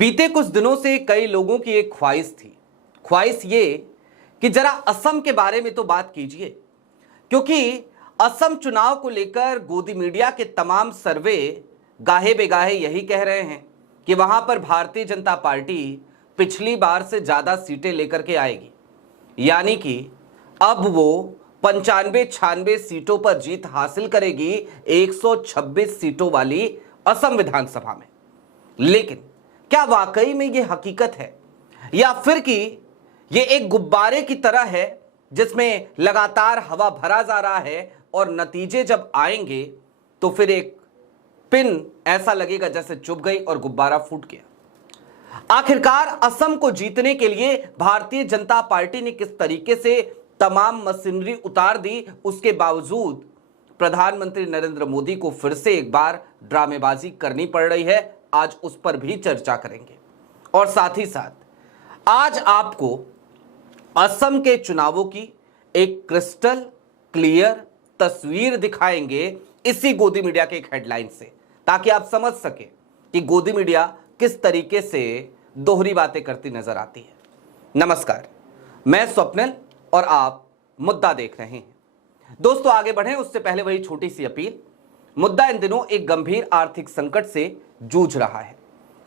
बीते कुछ दिनों से कई लोगों की एक ख्वाहिश थी। ख्वाहिश ये कि जरा असम के बारे में तो बात कीजिए, क्योंकि असम चुनाव को लेकर गोदी मीडिया के तमाम सर्वे गाहे बेगाहे यही कह रहे हैं कि वहां पर भारतीय जनता पार्टी पिछली बार से ज्यादा सीटें लेकर के आएगी। यानी कि अब वो 95-96 सीटों पर जीत हासिल करेगी 126 सीटों वाली असम विधानसभा में। लेकिन क्या वाकई में ये हकीकत है, या फिर कि ये एक गुब्बारे की तरह है जिसमें लगातार हवा भरा जा रहा है और नतीजे जब आएंगे तो फिर एक पिन ऐसा लगेगा जैसे चुभ गई और गुब्बारा फूट गया। आखिरकार असम को जीतने के लिए भारतीय जनता पार्टी ने किस तरीके से तमाम मशीनरी उतार दी, उसके बावजूद प्रधानमंत्री नरेंद्र मोदी को फिर से एक बार ड्रामेबाजी करनी पड़ रही है। आज उस पर भी चर्चा करेंगे और साथ ही साथ आज आपको असम के चुनावों की एक क्रिस्टल क्लियर तस्वीर दिखाएंगे इसी गोदी मीडिया के एक हेडलाइन से, ताकि आप समझ सके कि गोदी मीडिया किस तरीके से दोहरी बातें करती नजर आती है। नमस्कार, मैं स्वप्निल और आप मुद्दा देख रहे हैं। दोस्तों, आगे बढ़ें उससे पहले वही छोटी सी अपील। मुद्दा इन दिनों एक गंभीर आर्थिक संकट से जूझ रहा है।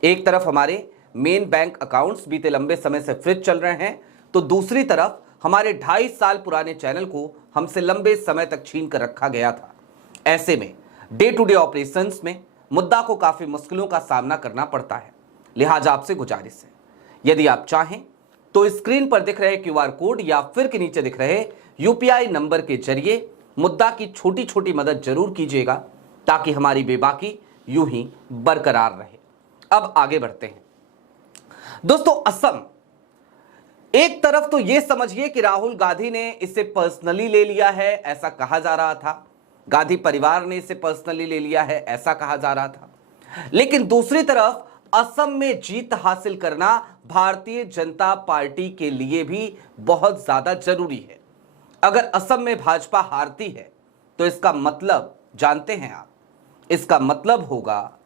एक तरफ हमारे मेन बैंक अकाउंट्स बीते लंबे समय से फ्रीज चल रहे हैं, तो दूसरी तरफ हमारे 2.5 साल पुराने चैनल को हमसे लंबे समय तक छीन कर रखा गया था। ऐसे में डे टू डे ऑपरेशंस में मुद्दा को काफी मुश्किलों का सामना करना पड़ता है। लिहाजा आपसे गुजारिश है, यदि आप चाहें तो स्क्रीन पर दिख रहे QR कोड या फिर के नीचे दिख रहे UPI नंबर के जरिए मुद्दा की छोटी छोटी मदद जरूर कीजिएगा, ताकि हमारी बेबाकी यूं ही बरकरार रहे। अब आगे बढ़ते हैं। दोस्तों, असम, एक तरफ तो यह समझिए कि राहुल गांधी ने इसे पर्सनली ले लिया है, ऐसा कहा जा रहा था। गांधी परिवार ने इसे पर्सनली ले लिया है, ऐसा कहा जा रहा था। लेकिन दूसरी तरफ असम में जीत हासिल करना भारतीय जनता पार्टी के लिए भी बहुत ज्यादा जरूरी है। अगर असम में भाजपा हारती है तो इसका मतलब जानते हैं आप, इसका मतलब होगा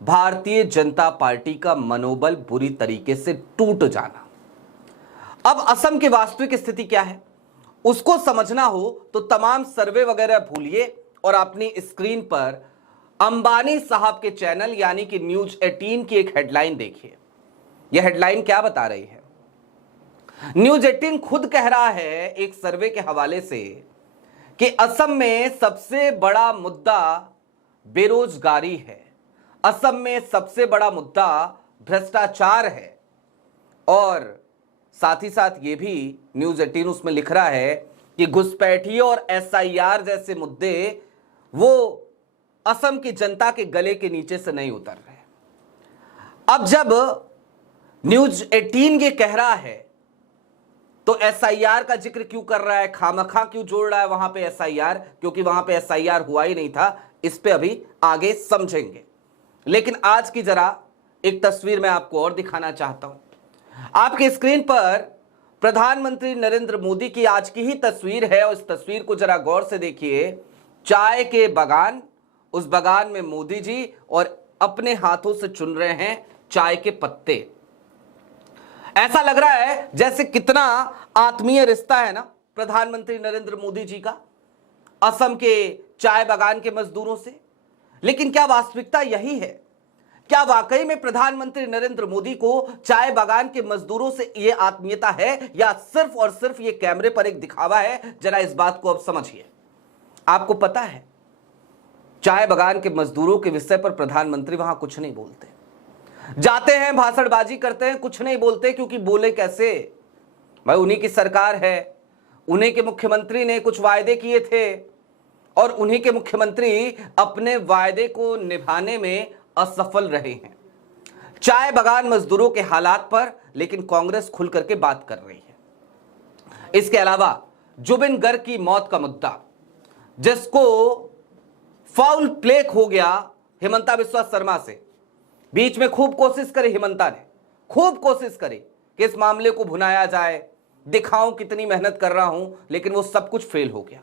भारतीय जनता पार्टी का मनोबल बुरी तरीके से टूट जाना। अब असम की वास्तविक स्थिति क्या है उसको समझना हो तो तमाम सर्वे वगैरह भूलिए और अपनी स्क्रीन पर अंबानी साहब के चैनल यानी कि न्यूज 18 की एक हेडलाइन देखिए। यह हेडलाइन क्या बता रही है? न्यूज 18 खुद कह रहा है एक सर्वे के हवाले से कि असम में सबसे बड़ा मुद्दा बेरोजगारी है, असम में सबसे बड़ा मुद्दा भ्रष्टाचार है, और साथ ही साथ ये भी न्यूज 18 उसमें लिख रहा है कि घुसपैठियों और SIR जैसे मुद्दे वो असम की जनता के गले के नीचे से नहीं उतर रहे। अब जब न्यूज 18 ये कह रहा है तो SIR का जिक्र क्यों कर रहा है, खामखा क्यों जोड़ रहा है वहां पे SIR? क्योंकि वहां पे SIR हुआ ही नहीं था। इस पे अभी आगे समझेंगे, लेकिन आज की जरा एक तस्वीर मैं आपको और दिखाना चाहता हूं। आपकी स्क्रीन पर प्रधानमंत्री नरेंद्र मोदी की आज की ही तस्वीर है और इस तस्वीर को जरा गौर से देखिए। चाय के बागान, उस बागान में मोदी जी और अपने हाथों से चुन रहे हैं चाय के पत्ते। ऐसा लग रहा है जैसे कितना आत्मीय रिश्ता है ना प्रधानमंत्री नरेंद्र मोदी जी का असम के चाय बागान के मजदूरों से। लेकिन क्या वास्तविकता यही है? क्या वाकई में प्रधानमंत्री नरेंद्र मोदी को चाय बागान के मजदूरों से यह आत्मीयता है, या सिर्फ और सिर्फ ये कैमरे पर एक दिखावा है? जरा इस बात को अब समझिए। आपको पता है चाय बागान के मजदूरों के विषय पर प्रधानमंत्री वहां कुछ नहीं बोलते, जाते हैं भाषणबाजी करते हैं, कुछ नहीं बोलते, क्योंकि बोले कैसे भाई? उन्हीं की सरकार है, उन्हीं के मुख्यमंत्री ने कुछ वायदे किए थे और उन्हीं के मुख्यमंत्री अपने वायदे को निभाने में असफल रहे हैं। चाय बागान मजदूरों के हालात पर लेकिन कांग्रेस खुल करके बात कर रही है। इसके अलावा जुबिन गर्ग की मौत का मुद्दा, जिसको फाउल प्ले हो गया हिमंता बिस्वा शर्मा से, बीच में खूब कोशिश करी हिमंता ने, खूब कोशिश करी कि इस मामले को भुनाया जाए, दिखाऊं कितनी मेहनत कर रहा हूं, लेकिन वो सब कुछ फेल हो गया।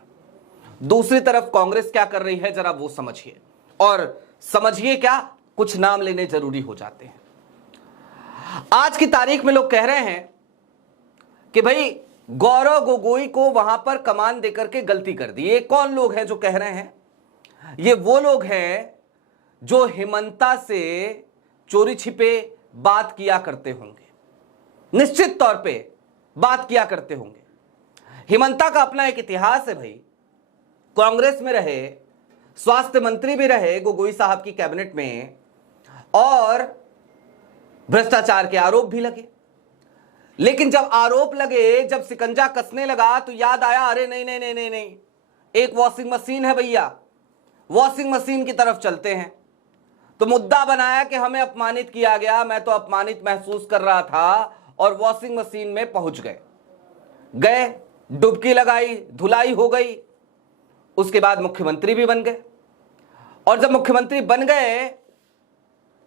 दूसरी तरफ कांग्रेस क्या कर रही है जरा वो समझिए, और समझिए क्या, कुछ नाम लेने जरूरी हो जाते हैं। आज की तारीख में लोग कह रहे हैं कि भाई गौरव गोगोई को वहां पर कमान देकर के गलती कर दी। ये कौन लोग हैं जो कह रहे हैं? ये वो लोग हैं जो हिमंता से चोरी छिपे बात किया करते होंगे, निश्चित तौर पे बात किया करते होंगे। हिमंता का अपना एक इतिहास है भाई, कांग्रेस में रहे, स्वास्थ्य मंत्री भी रहे गोगोई साहब की कैबिनेट में, और भ्रष्टाचार के आरोप भी लगे। लेकिन जब आरोप लगे, जब शिकंजा कसने लगा, तो याद आया, अरे नहीं नहीं नहीं नहीं नहीं, एक वॉशिंग मशीन है भैया, वॉशिंग मशीन की तरफ चलते हैं। तो मुद्दा बनाया कि हमें अपमानित किया गया, मैं तो अपमानित महसूस कर रहा था, और वॉशिंग मशीन में पहुंच गए, डुबकी लगाई, धुलाई हो गई। उसके बाद मुख्यमंत्री भी बन गए, और जब मुख्यमंत्री बन गए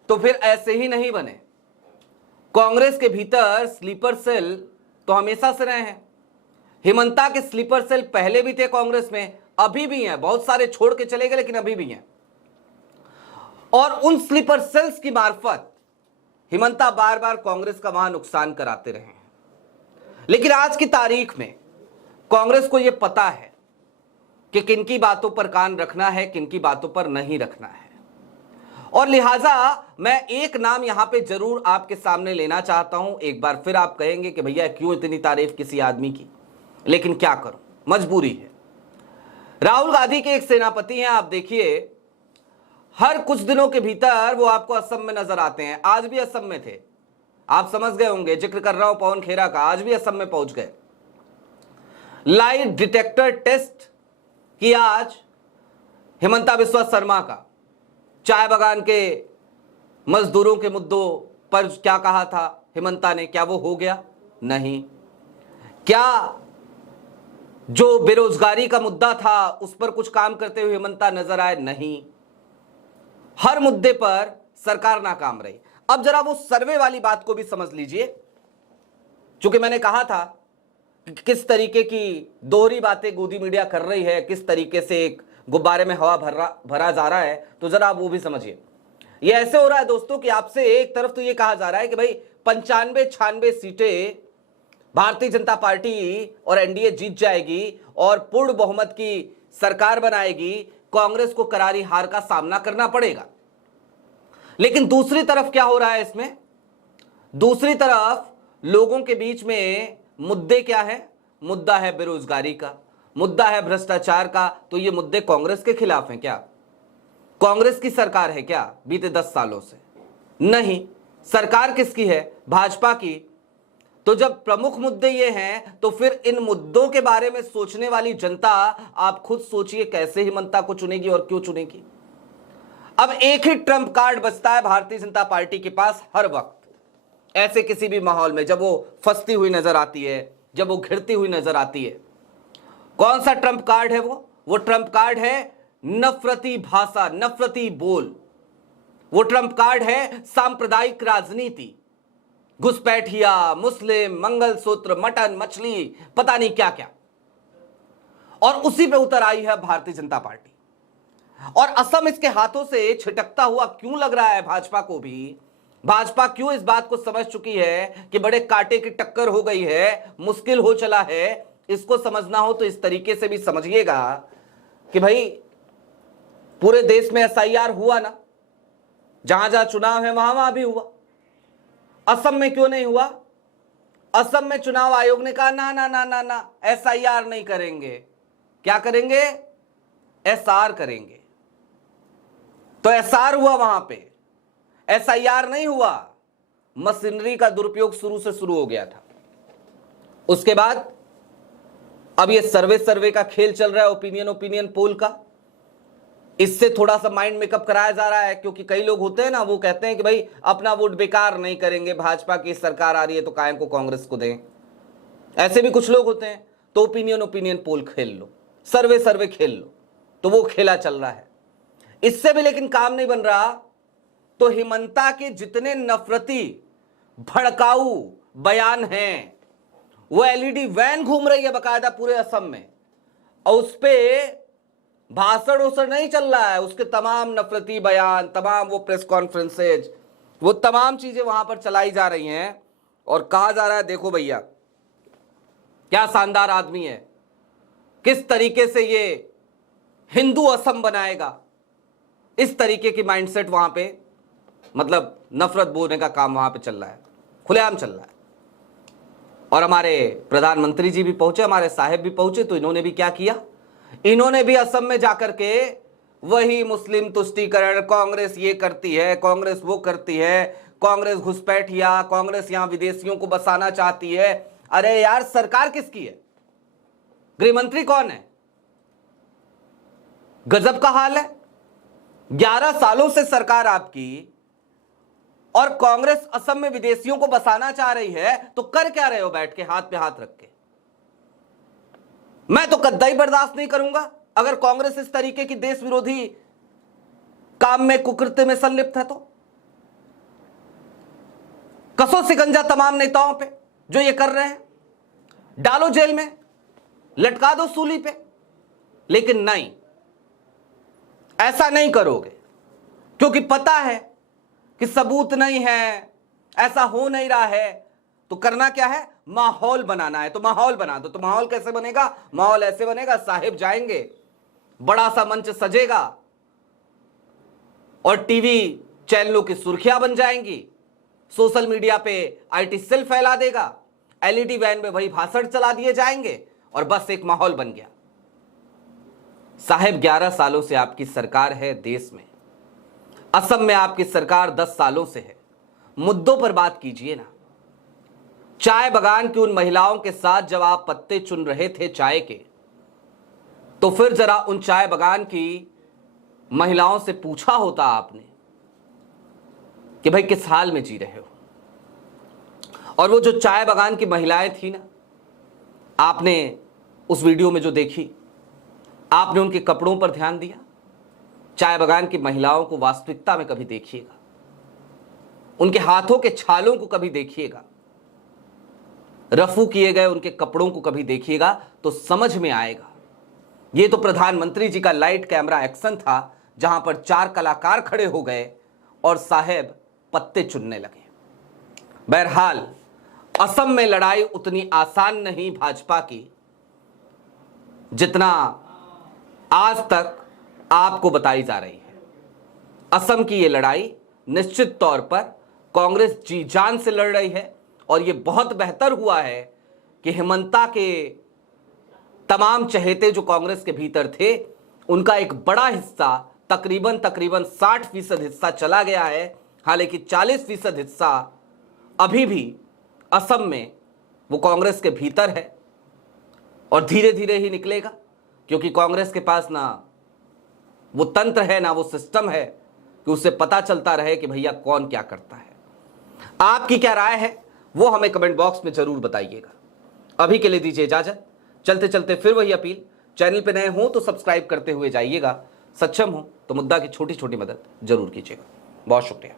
तो फिर ऐसे ही नहीं बने। कांग्रेस के भीतर स्लीपर सेल तो हमेशा से रहे हैं। हिमंता के स्लीपर सेल पहले भी थे कांग्रेस में, अभी भी हैं, बहुत सारे छोड़ के चले गए लेकिन अभी भी हैं। और उन स्लीपर सेल्स की मार्फत हिमंता बार बार कांग्रेस का वहां नुकसान कराते रहे हैं। लेकिन आज की तारीख में कांग्रेस को यह पता है कि किनकी बातों पर कान रखना है, किनकी बातों पर नहीं रखना है। और लिहाजा मैं एक नाम यहां पे जरूर आपके सामने लेना चाहता हूं। एक बार फिर आप कहेंगे कि भैया क्यों इतनी तारीफ किसी आदमी की, लेकिन क्या करूं, मजबूरी है। राहुल गांधी के एक सेनापति हैं, आप देखिए हर कुछ दिनों के भीतर वो आपको असम में नजर आते हैं। आज भी असम में थे, आप समझ गए होंगे, जिक्र कर रहा हूं पवन खेरा का, आज भी असम में पहुंच गए। लाइट डिटेक्टर टेस्ट किया आज हिमंता बिस्वा शर्मा का। चाय बागान के मजदूरों के मुद्दों पर क्या कहा था हिमंता ने, क्या वो हो गया? नहीं। क्या जो बेरोजगारी का मुद्दा था उस पर कुछ काम करते हुए हिमंता नजर आए? नहीं। हर मुद्दे पर सरकार नाकाम रही। अब जरा वो सर्वे वाली बात को भी समझ लीजिए, क्योंकि मैंने कहा था कि किस तरीके की दोहरी बातें गोदी मीडिया कर रही है, किस तरीके से एक गुब्बारे में हवा भरा जा रहा है, तो जरा आप वो भी समझिए। ये ऐसे हो रहा है दोस्तों कि आपसे एक तरफ तो ये कहा जा रहा है कि भाई 95-96 सीटें भारतीय जनता पार्टी और एनडीए जीत जाएगी और पूर्ण बहुमत की सरकार बनाएगी, कांग्रेस को करारी हार का सामना करना पड़ेगा। लेकिन दूसरी तरफ क्या हो रहा है इसमें? दूसरी तरफ लोगों के बीच में मुद्दे क्या है? मुद्दा है बेरोजगारी का, मुद्दा है भ्रष्टाचार का। तो ये मुद्दे कांग्रेस के खिलाफ हैं क्या? कांग्रेस की सरकार है क्या बीते 10 सालों से? नहीं। सरकार किसकी है? भाजपा की। तो जब प्रमुख मुद्दे ये हैं, तो फिर इन मुद्दों के बारे में सोचने वाली जनता, आप खुद सोचिए कैसे हिमंता को चुनेगी और क्यों चुनेगी। अब एक ही ट्रम्प कार्ड बचता है भारतीय जनता पार्टी के पास हर वक्त, ऐसे किसी भी माहौल में जब वो फंसती हुई नजर आती है, जब वो घिरती हुई नजर आती है। कौन सा ट्रम्प कार्ड है वो ट्रम्प कार्ड है नफरती भाषा, नफरती बोल। वो ट्रम्प कार्ड है सांप्रदायिक राजनीति, घुसपैठिया, मुस्लिम, मंगलसूत्र, मटन, मछली, पता नहीं क्या क्या। और उसी पे उतर आई है भारतीय जनता पार्टी। और असम इसके हाथों से छिटकता हुआ क्यों लग रहा है भाजपा को भी? भाजपा क्यों इस बात को समझ चुकी है कि बड़े कांटे की टक्कर हो गई है, मुश्किल हो चला है? इसको समझना हो तो इस तरीके से भी समझिएगा कि भाई पूरे देश में एसआईआर हुआ ना, जहां जहां चुनाव है वहां वहां भी हुआ। असम में क्यों नहीं हुआ? असम में चुनाव आयोग ने कहा ना ना ना ना ना, एसआईआर नहीं करेंगे। क्या करेंगे? एसआर करेंगे। तो एसआर हुआ वहां पे, एसआईआर नहीं हुआ। मशीनरी का दुरुपयोग शुरू से शुरू हो गया था। उसके बाद अब ये सर्वे का खेल चल रहा है, ओपिनियन पोल का। इससे थोड़ा सा माइंड मेकअप कराया जा रहा है, क्योंकि कई लोग होते हैं ना, वो कहते हैं कि भाई अपना वोट बेकार नहीं करेंगे, भाजपा की सरकार आ रही है तो कायम को कांग्रेस को दें। ऐसे भी कुछ लोग होते हैं। तो ओपिनियन पोल खेल लो, सर्वे खेल लो। तो वो खेला चल रहा है। इससे भी लेकिन काम नहीं बन रहा। तो हिमंता के जितने नफरती भड़काऊ बयान हैं, वो एलईडी वैन घूम रही है बकायदा पूरे असम में, और उस पे भाषण नहीं चल रहा है। उसके तमाम नफरती बयान, तमाम वो प्रेस कॉन्फ्रेंसेज, वो तमाम चीजें वहां पर चलाई जा रही हैं और कहा जा रहा है देखो भैया क्या शानदार आदमी है, किस तरीके से ये हिंदू असम बनाएगा, इस तरीके की माइंडसेट वहां पे मतलब नफरत बोलने का काम वहां पे चल रहा है, खुलेआम चल रहा है। और हमारे प्रधानमंत्री जी भी पहुंचे, हमारे साहेब भी पहुंचे, तो इन्होंने भी क्या किया, इन्होंने भी असम में जाकर के वही मुस्लिम तुष्टीकरण, कांग्रेस ये करती है, कांग्रेस वो करती है, कांग्रेस घुसपैठिया, कांग्रेस यहां विदेशियों को बसाना चाहती है। अरे यार सरकार किसकी है, गृहमंत्री कौन है? गजब का हाल है। 11 सालों से सरकार आपकी और कांग्रेस असम में विदेशियों को बसाना चाह रही है, तो कर क्या रहे हो बैठ के हाथ पे हाथ रख के? मैं तो कतई बर्दाश्त नहीं करूंगा अगर कांग्रेस इस तरीके की देश विरोधी काम में, कुकृत्य में संलिप्त है तो। कसो सिकंजा तमाम नेताओं पे जो ये कर रहे हैं, डालो जेल में, लटका दो सूली पे। लेकिन नहीं, ऐसा नहीं करोगे क्योंकि पता है कि सबूत नहीं है, ऐसा हो नहीं रहा है। तो करना क्या है, माहौल बनाना है, तो माहौल बना दो। तो माहौल कैसे बनेगा? माहौल ऐसे बनेगा, साहिब जाएंगे, बड़ा सा मंच सजेगा और टीवी चैनलों की सुर्खियां बन जाएंगी, सोशल मीडिया पे आईटी सेल फैला देगा, एलईडी वैन में वही भाषण चला दिए जाएंगे और बस एक माहौल बन गया। साहिब 11 सालों से आपकी सरकार है देश में, असम में आपकी सरकार 10 सालों से है। मुद्दों पर बात कीजिए ना। चाय बगान की उन महिलाओं के साथ जब आप पत्ते चुन रहे थे चाय के, तो फिर जरा उन चाय बगान की महिलाओं से पूछा होता आपने कि भाई किस हाल में जी रहे हो। और वो जो चाय बगान की महिलाएं थी ना, आपने उस वीडियो में जो देखी, आपने उनके कपड़ों पर ध्यान दिया? चाय बगान की महिलाओं को वास्तविकता में कभी देखिएगा, उनके हाथों के छालों को कभी देखिएगा, रफू किए गए उनके कपड़ों को कभी देखिएगा, तो समझ में आएगा। ये तो प्रधानमंत्री जी का लाइट कैमरा एक्शन था, जहां पर 4 कलाकार खड़े हो गए और साहेब पत्ते चुनने लगे। बहरहाल असम में लड़ाई उतनी आसान नहीं भाजपा की जितना आज तक आपको बताई जा रही है। असम की ये लड़ाई निश्चित तौर पर कांग्रेस जी जान से लड़ रही है और ये बहुत बेहतर हुआ है कि हेमंता के तमाम चहेते जो कांग्रेस के भीतर थे, उनका एक बड़ा हिस्सा, तकरीबन 60% हिस्सा चला गया है। हालांकि 40% हिस्सा अभी भी असम में वो कांग्रेस के भीतर है और धीरे धीरे ही निकलेगा, क्योंकि कांग्रेस के पास ना वो तंत्र है, ना वो सिस्टम है कि उससे पता चलता रहे कि भैया कौन क्या करता है। आपकी क्या राय है वो हमें कमेंट बॉक्स में जरूर बताइएगा। अभी के लिए दीजिए इजाजत। चलते चलते फिर वही अपील, चैनल पे नए हो तो सब्सक्राइब करते हुए जाइएगा, सक्षम हो तो मुद्दा की छोटी छोटी मदद जरूर कीजिएगा। बहुत शुक्रिया।